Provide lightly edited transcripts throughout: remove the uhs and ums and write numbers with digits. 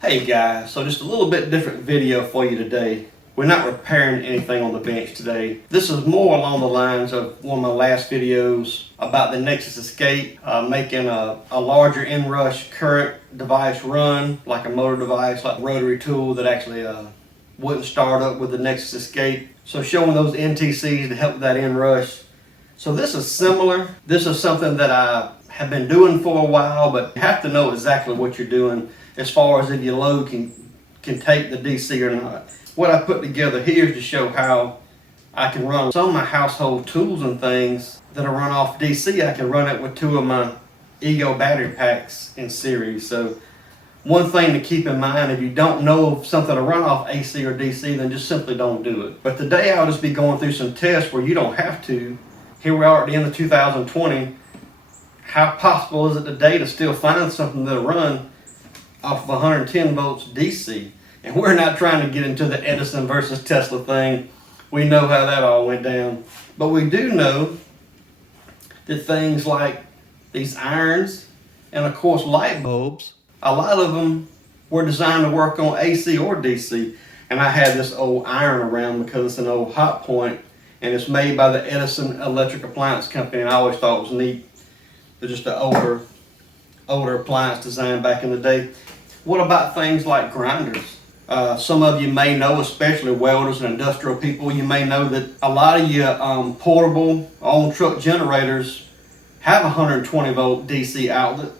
Hey guys, so just a little bit different video for you today. We're not repairing anything on the bench today. This is more along the lines of one of my last videos about the Nexus Escape, making a larger inrush current device run, like a motor device, like a rotary tool that actually wouldn't start up with the Nexus Escape. So showing those NTCs to help with that inrush. So this is similar. This is something that I have been doing for a while, but you have to know exactly what you're doing as far as if your load can take the DC or not. What I put together here is to show how I can run some of my household tools and things that are run off DC. I can run it with two of my Ego battery packs in series. So one thing to keep in mind, if you don't know something to run off AC or DC, then just simply don't do it. But today I'll just be going through some tests where you don't have to. Here we are at the end of 2020. How possible is it today to still find something that'll run off of 110 volts DC? And we're not trying to get into the Edison versus Tesla thing. We know how that all went down. But we do know that things like these irons and of course light bulbs, a lot of them were designed to work on AC or DC. And I had this old iron around because it's an old hot point and it's made by the Edison Electric Appliance Company, and I always thought it was neat. They're just an older appliance design back in the day. What about things like grinders? Some of you may know, especially welders and industrial people, you may know that a lot of your portable on-truck generators have a 120 volt DC outlet,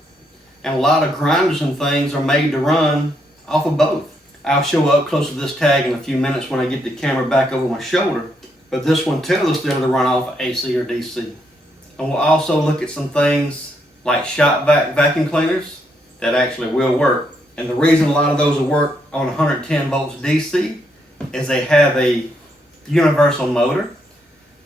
and a lot of grinders and things are made to run off of both. I'll show up close to this tag in a few minutes when I get the camera back over my shoulder, but this one tells us they're to run off of AC or DC. And we'll also look at some things like shop-vac vacuum cleaners that actually will work. And the reason a lot of those will work on 110 volts DC is they have a universal motor.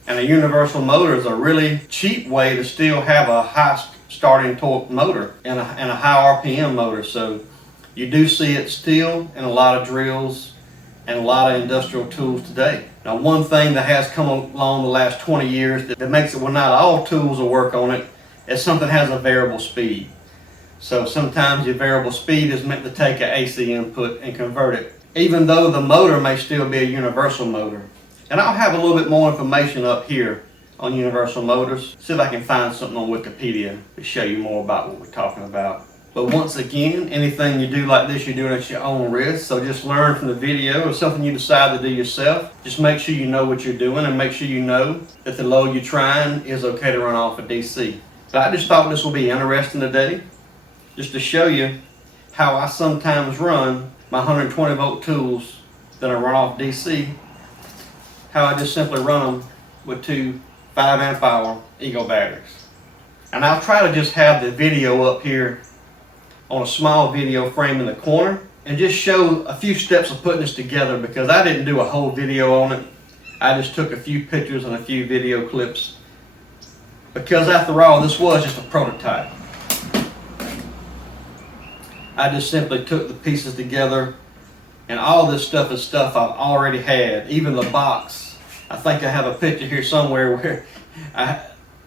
And a universal motor is a really cheap way to still have a high starting torque motor and a high RPM motor. So you do see it still in a lot of drills and a lot of industrial tools today. Now, one thing that has come along the last 20 years that makes it well not all tools will work on it is something that has a variable speed. So sometimes your variable speed is meant to take an AC input and convert it, even though the motor may still be a universal motor. And I'll have a little bit more information up here on universal motors. See if I can find something on Wikipedia to show you more about what we're talking about. But once again, anything you do like this, you're doing at your own risk. So just learn from the video. If something you decide to do yourself, just make sure you know what you're doing and make sure you know that the load you're trying is okay to run off of DC. So I just thought this will be interesting today, just to show you how I sometimes run my 120 volt tools that I run off DC, how I just simply run them with two 5 amp hour Ego batteries. And I'll try to just have the video up here on a small video frame in the corner and just show a few steps of putting this together, because I didn't do a whole video on it. I just took a few pictures and a few video clips, because after all, this was just a prototype. I just simply took the pieces together, and all this stuff is stuff I've already had. Even the box, I think I have a picture here somewhere where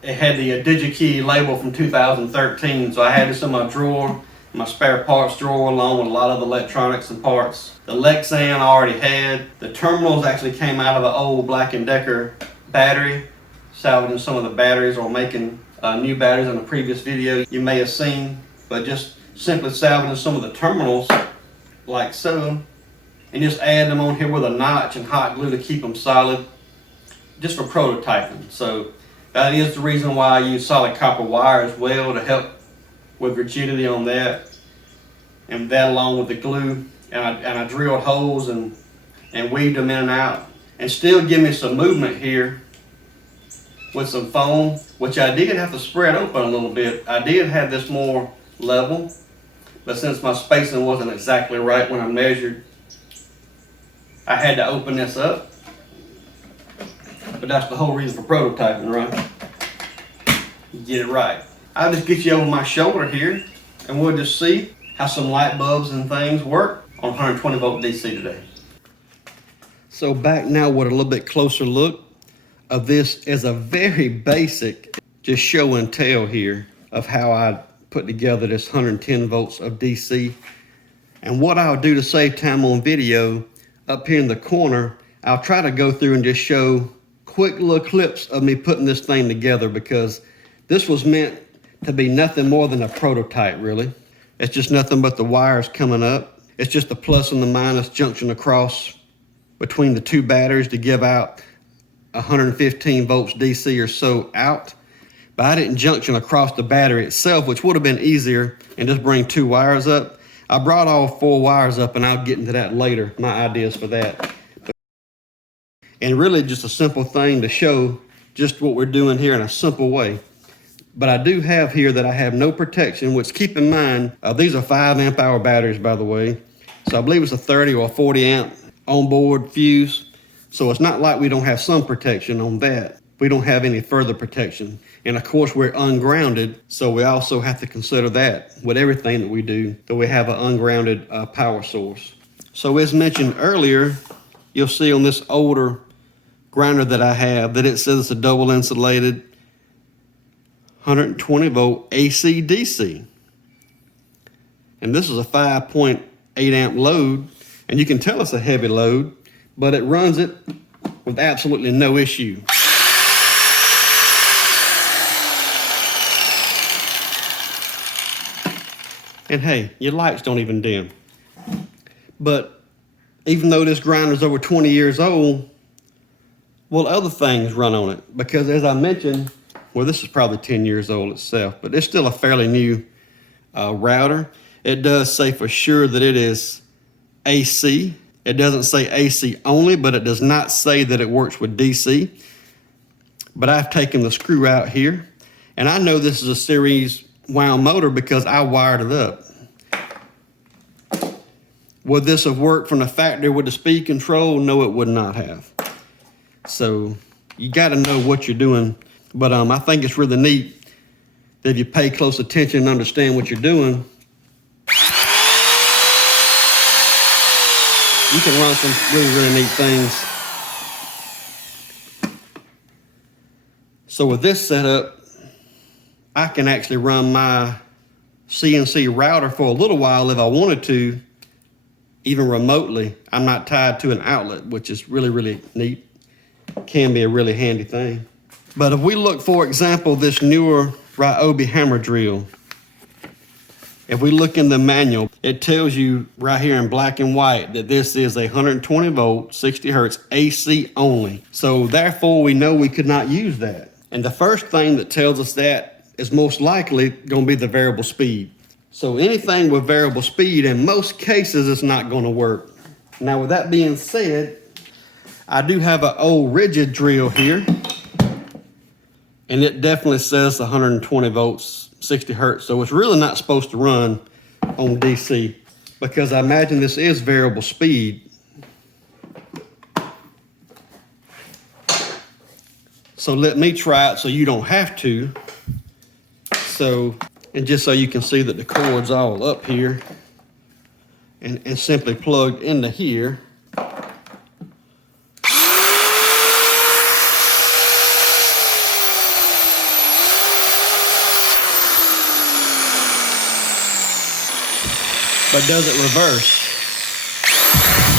it had the DigiKey label from 2013, so I had this in my drawer, my spare parts drawer, along with a lot of electronics and parts. The Lexan I already had. The terminals actually came out of an old Black & Decker battery, salvaging some of the batteries or making new batteries in a previous video you may have seen, but just simply salvaging some of the terminals like so, and just add them on here with a notch and hot glue to keep them solid, just for prototyping. So that is the reason why I use solid copper wire as well, to help with rigidity on that, and that along with the glue. And I drilled holes and weaved them in and out, and still give me some movement here with some foam, which I did have to spread open a little bit. I did have this more level, but since my spacing wasn't exactly right when I measured, I had to open this up. But that's the whole reason for prototyping, right? You get it right. I'll just get you over my shoulder here, and we'll just see how some light bulbs and things work on 120 volt DC today. So back now with a little bit closer look of this as a very basic, just show and tell here of how I put together this 110 volts of DC. And what I'll do to save time on video, up here in the corner, I'll try to go through and just show quick little clips of me putting this thing together, because this was meant to be nothing more than a prototype, really. It's just nothing but the wires coming up. It's just the plus and the minus junction across between the two batteries to give out 115 volts DC or so out. But I didn't junction across the battery itself, which would have been easier, and just bring two wires up. I brought all four wires up, and I'll get into that later, my ideas for that. And really just a simple thing to show just what we're doing here in a simple way. But I do have here that I have no protection, which, keep in mind, these are 5 amp hour batteries, by the way. So I believe it's a 30 or 40 amp onboard fuse. So it's not like we don't have some protection on that. We don't have any further protection. And of course, we're ungrounded, so we also have to consider that with everything that we do, that we have an ungrounded power source. So as mentioned earlier, you'll see on this older grinder that I have that it says it's a double insulated 120 volt AC DC. And this is a 5.8 amp load, and you can tell it's a heavy load, but it runs it with absolutely no issue. And hey, your lights don't even dim. But even though this grinder's over 20 years old, well, other things run on it. Because as I mentioned, well, this is probably 10 years old itself, but it's still a fairly new router. It does say for sure that it is AC. It doesn't say AC only, but it does not say that it works with DC. But I've taken the screw out here, and I know this is a series wound motor because I wired it up. Would this have worked from the factory with the speed control? No, it would not have. So you got to know what you're doing. But I think it's really neat that if you pay close attention and understand what you're doing, you can run some really, really neat things. So with this setup, I can actually run my CNC router for a little while if I wanted to, even remotely. I'm not tied to an outlet, which is really, really neat. Can be a really handy thing. But if we look, for example, this newer Ryobi hammer drill, if we look in the manual, it tells you right here in black and white that this is a 120 volt, 60 hertz AC only. So therefore, we know we could not use that. And the first thing that tells us that is most likely going to be the variable speed. So anything with variable speed, in most cases, it's not going to work. Now, with that being said, I do have an old rigid drill here, and it definitely says 120 volts, 60 hertz. So it's really not supposed to run on DC, because I imagine this is variable speed. So let me try it so you don't have to. So, and just so you can see that the cord's all up here and simply plugged into here. But does it reverse?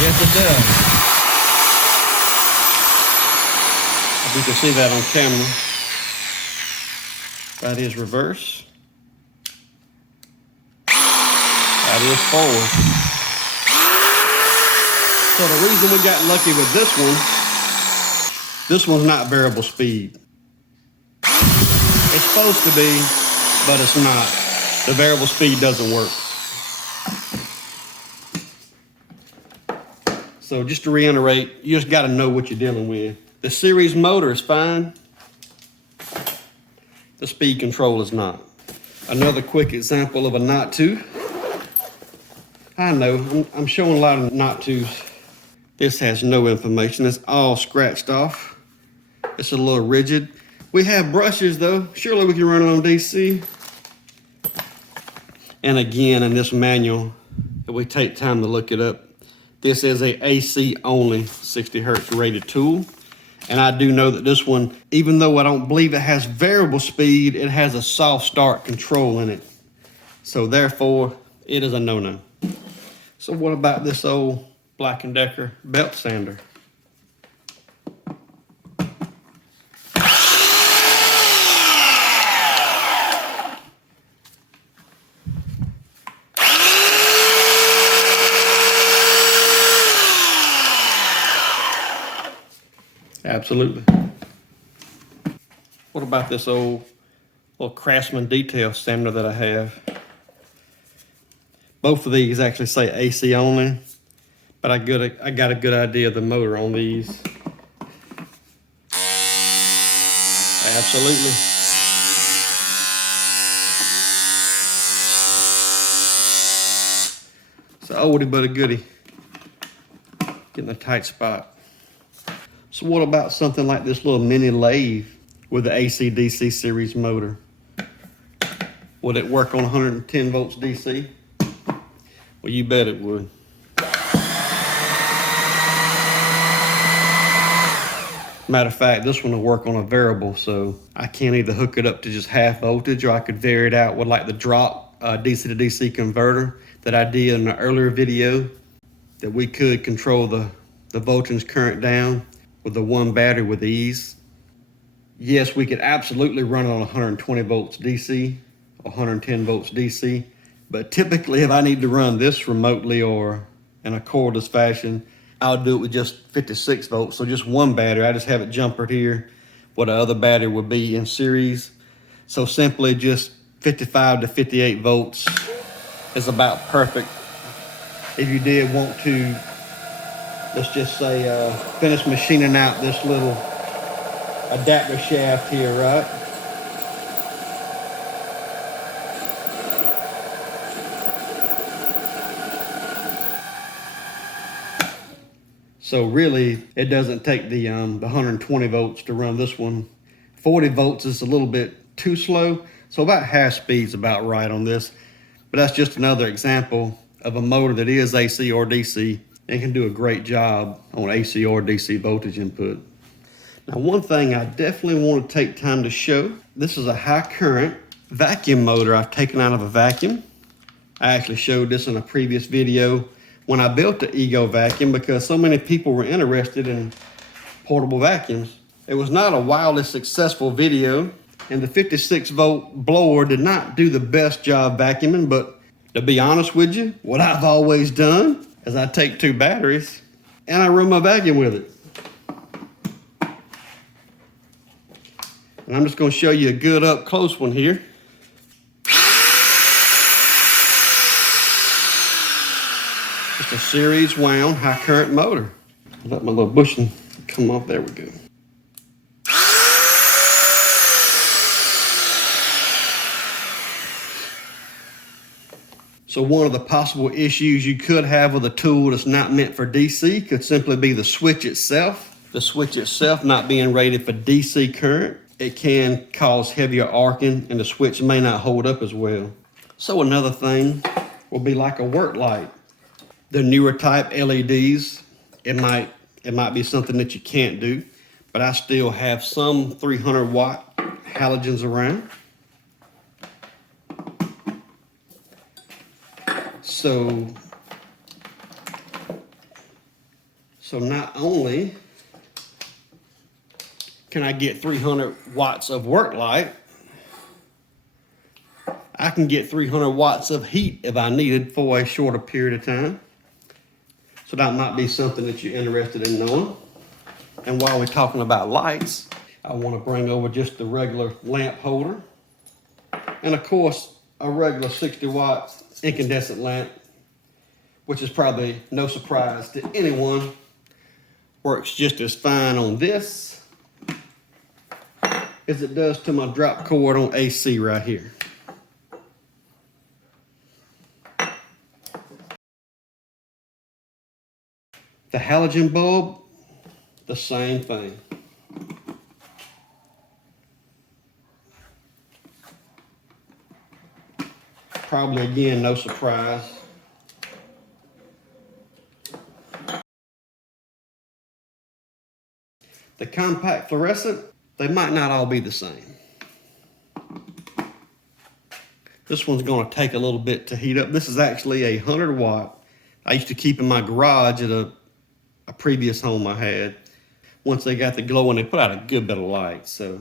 Yes, it does. You can see that on camera. That is reverse. That is forward. So the reason we got lucky with this one's not variable speed. It's supposed to be, but it's not. The variable speed doesn't work. So just to reiterate, you just got to know what you're dealing with. The series motor is fine. The speed control is not. Another quick example of a knot tooth. I know, I'm showing a lot of knot tooths. This has no information. It's all scratched off. It's a little rigid. We have brushes though. Surely we can run it on DC. And again, in this manual, if we take time to look it up, this is a AC only 60 hertz rated tool. And I do know that this one, even though I don't believe it has variable speed, it has a soft start control in it. So therefore, it is a no-no. So what about this old Black & Decker belt sander? Absolutely. What about this old little Craftsman detail sander that I have? Both of these actually say AC only, but I got a good idea of the motor on these. Absolutely. It's an oldie but a goodie. Getting a tight spot. So what about something like this little mini lathe with the AC/DC series motor? Would it work on 110 volts DC? Well, you bet it would. Matter of fact, this one will work on a variable, so I can either hook it up to just half voltage, or I could vary it out with like the drop DC to DC converter that I did in an earlier video, that we could control the voltage current down with the one battery with ease. Yes, we could absolutely run it on 120 volts DC, 110 volts DC, but typically if I need to run this remotely or in a cordless fashion, I'll do it with just 56 volts, so just one battery. I just have it jumpered here where the other battery would be in series. So simply just 55 to 58 volts is about perfect. If you did want to, let's just say, finish machining out this little adapter shaft here, right? So really, it doesn't take the 120 volts to run this one. 40 volts is a little bit too slow, so about half speed's about right on this. But that's just another example of a motor that is AC or DC and can do a great job on AC or DC voltage input. Now, one thing I definitely want to take time to show, this is a high current vacuum motor I've taken out of a vacuum. I actually showed this in a previous video when I built the Ego vacuum, because so many people were interested in portable vacuums. It was not a wildly successful video, and the 56 volt blower did not do the best job vacuuming, but to be honest with you, what I've always done is I take two batteries and I run my vacuum with it. And I'm just going to show you a good up close one here. It's a series wound high current motor. Let my little bushing come off. There we go. So one of the possible issues you could have with a tool that's not meant for DC could simply be the switch itself. The switch itself not being rated for DC current, it can cause heavier arcing, and the switch may not hold up as well. So another thing will be like a work light. The newer type LEDs, it might be something that you can't do, but I still have some 300 watt halogens around. So not only can I get 300 watts of work light, I can get 300 watts of heat if I needed for a shorter period of time. So that might be something that you're interested in knowing. And while we're talking about lights, I want to bring over just the regular lamp holder. And of course, a regular 60 watt incandescent lamp, which is probably no surprise to anyone. Works just as fine on this as it does to my drop cord on AC right here. The halogen bulb, the same thing. Probably again, no surprise. The compact fluorescent, they might not all be the same. This one's going to take a little bit to heat up. This is actually a 100 watt I used to keep in my garage at a previous home I had. Once they got the glow and they put out a good bit of light. So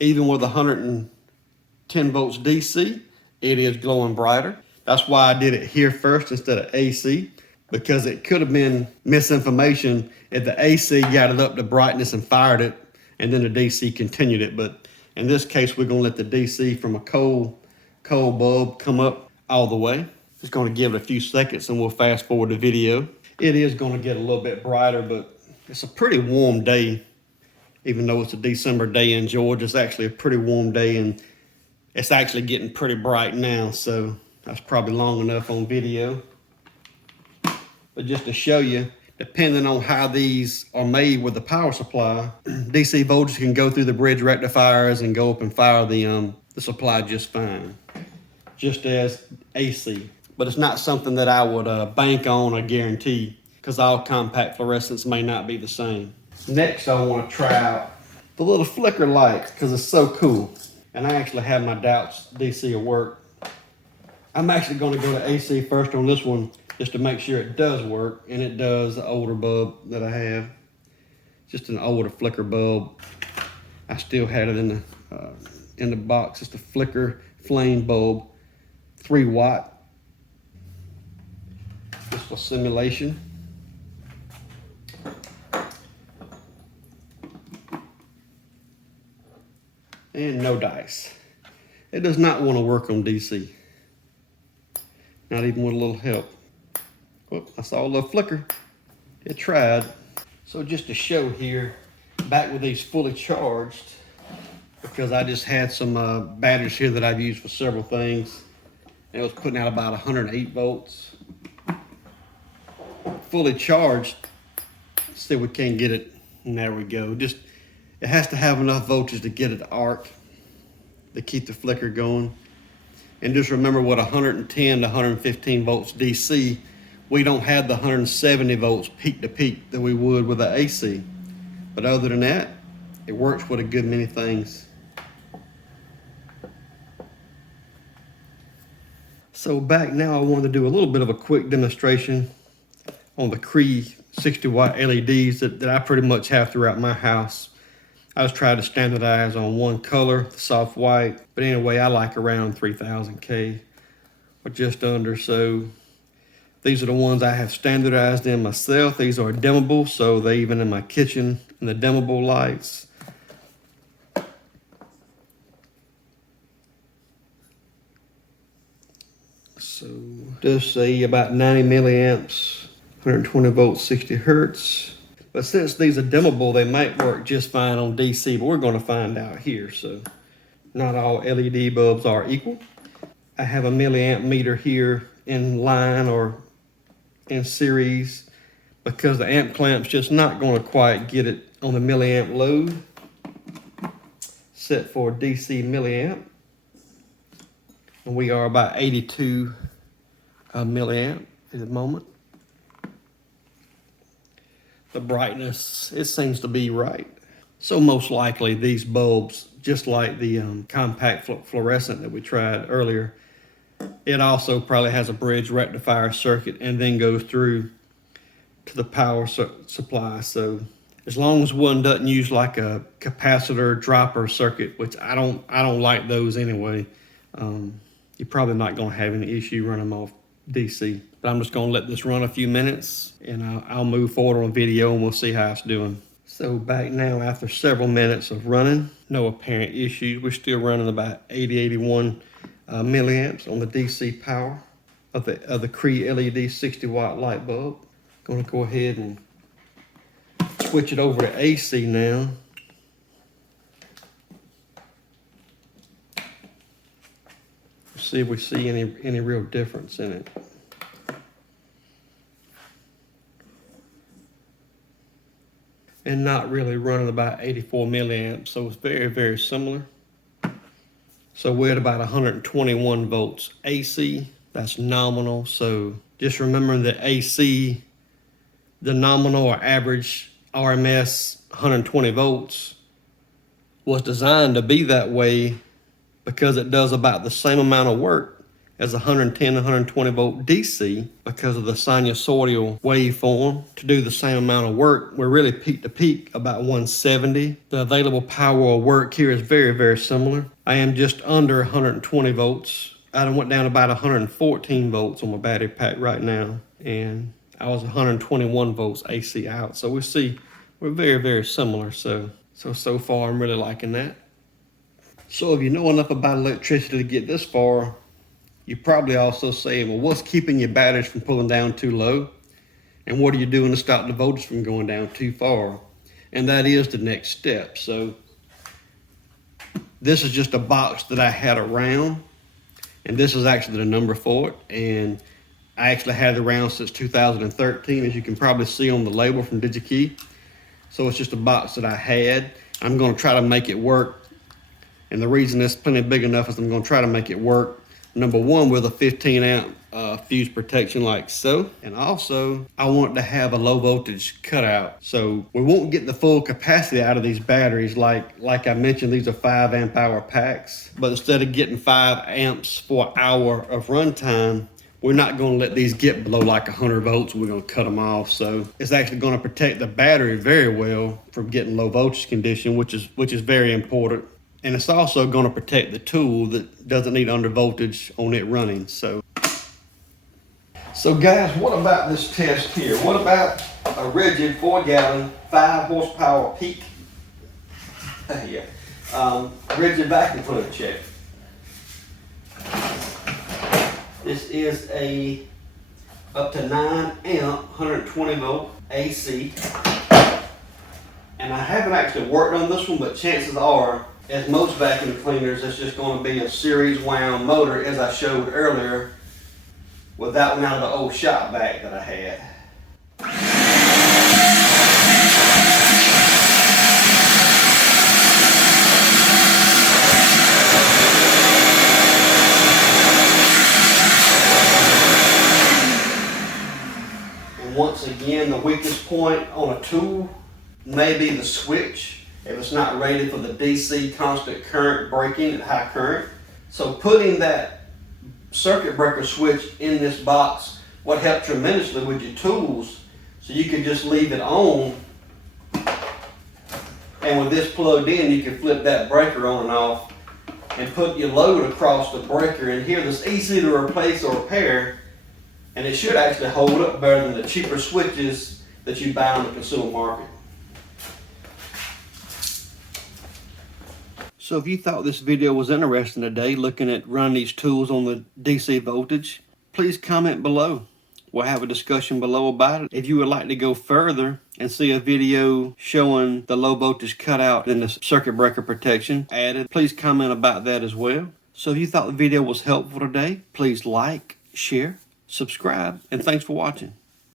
even with 110 volts DC, it is glowing brighter. That's why I did it here first instead of AC, because it could have been misinformation if the AC got it up to brightness and fired it, and then the DC continued it. But in this case, we're gonna let the DC from a cold bulb come up all the way. Just gonna give it a few seconds and we'll fast forward the video. It is gonna get a little bit brighter, but it's a pretty warm day. Even though it's a December day in Georgia, it's actually a pretty warm day, and it's actually getting pretty bright now, so that's probably long enough on video. But just to show you, depending on how these are made with the power supply, DC voltage can go through the bridge rectifiers and go up and fire the supply just fine, just as AC. But it's not something that I would bank on or guarantee, because all compact fluorescents may not be the same. Next, I want to try out the little flicker lights, because it's so cool. And I actually have my doubts DC will work. I'm actually going to go to AC first on this one, just to make sure it does work. And it does. The older bulb that I have, just an older flicker bulb. I still had it in the box. It's the flicker flame bulb, 3 watt. Just for simulation. And no dice. It does not want to work on DC. Not even with a little help. Oh, I saw a little flicker. It tried. So just to show here, back with these fully charged, because I just had some batteries here that I've used for several things. And it was putting out about 108 volts. Fully charged, see, we can't get it, and there we go. Just, it has to have enough voltage to get it to arc, to keep the flicker going. And just remember, with 110 to 115 volts DC, we don't have the 170 volts peak to peak that we would with the AC. But other than that, it works with a good many things. So back now, I wanted to do a little bit of a quick demonstration on the Cree 60 watt LEDs that I pretty much have throughout my house. I was trying to standardize on one color, the soft white, but anyway, I like around 3000K or just under. So these are the ones I have standardized in myself. These are dimmable, so they even in my kitchen and the dimmable lights. So just say about 90 milliamps. 120 volts, 60 hertz. But since these are dimmable, they might work just fine on DC, but we're going to find out here. So not all LED bulbs are equal. I have a milliamp meter here in line or in series, because the amp clamp's just not going to quite get it on the milliamp load. Set for DC milliamp. And we are about 82 milliamp at the moment. The brightness, it seems to be right. So most likely these bulbs, just like the compact fluorescent that we tried earlier, it also probably has a bridge rectifier circuit and then goes through to the power supply. So as long as one doesn't use like a capacitor dropper circuit, which I don't like those anyway, you're probably not going to have any issue running them off DC. But I'm just going to let this run a few minutes, and I'll move forward on video and we'll see how it's doing. So back now after several minutes of running, no apparent issues. We're still running about 81 milliamps on the DC power of the Cree LED 60 watt light bulb. Going to go ahead and switch it over to AC now. See if we see any real difference in it. And not really running about 84 milliamps, so it's very, very similar. So we're at about 121 volts AC. That's nominal. So just remembering that AC, the nominal or average RMS 120 volts, was designed to be that way because it does about the same amount of work as 110 120 volt DC because of the sinusoidal waveform. To do the same amount of work, we're really peak to peak about 170. The available power of work here is very, very similar. I am just under 120 volts. I went down about 114 volts on my battery pack right now, and I was 121 volts AC out. So we see we're very, very similar. So far I'm really liking that. So if you know enough about electricity to get this far, you're probably also saying, well, what's keeping your batteries from pulling down too low? And what are you doing to stop the voltage from going down too far? And that is the next step. So this is just a box that I had around, and this is actually the number for it. And I actually had it around since 2013, as you can probably see on the label from DigiKey. So it's just a box that I had. I'm gonna try to make it work. And the reason it's plenty big enough is I'm gonna try to make it work, number one, with a 15 amp fuse protection like so. And also, I want to have a low voltage cutout. So we won't get the full capacity out of these batteries. Like I mentioned, these are 5 amp hour packs. But instead of getting 5 amps for an hour of runtime, we're not going to let these get below like 100 volts. We're going to cut them off. So it's actually going to protect the battery very well from getting low voltage condition, which is very important. And it's also going to protect the tool that doesn't need under voltage on it running. So guys, what about this test here? What about a rigid 4-gallon, 5 horsepower peak? Rigid vacuum fluid check. This is a up to 9 amp, 120 volt AC. And I haven't actually worked on this one, but chances are, as most vacuum cleaners, it's just going to be a series wound motor, as I showed earlier, with that one out of the old shop-vac that I had. And once again, the weakest point on a tool may be the switch, if it's not rated for the DC constant current breaking at high current. So putting that circuit breaker switch in this box would help tremendously with your tools. So you can just leave it on, and with this plugged in, you can flip that breaker on and off and put your load across the breaker. And here, this easy to replace or repair, and it should actually hold up better than the cheaper switches that you buy on the consumer market. So if you thought this video was interesting today, looking at running these tools on the DC voltage, please comment below. We'll have a discussion below about it. If you would like to go further and see a video showing the low voltage cutout and the circuit breaker protection added, please comment about that as well. So if you thought the video was helpful today, please like, share, subscribe, and thanks for watching.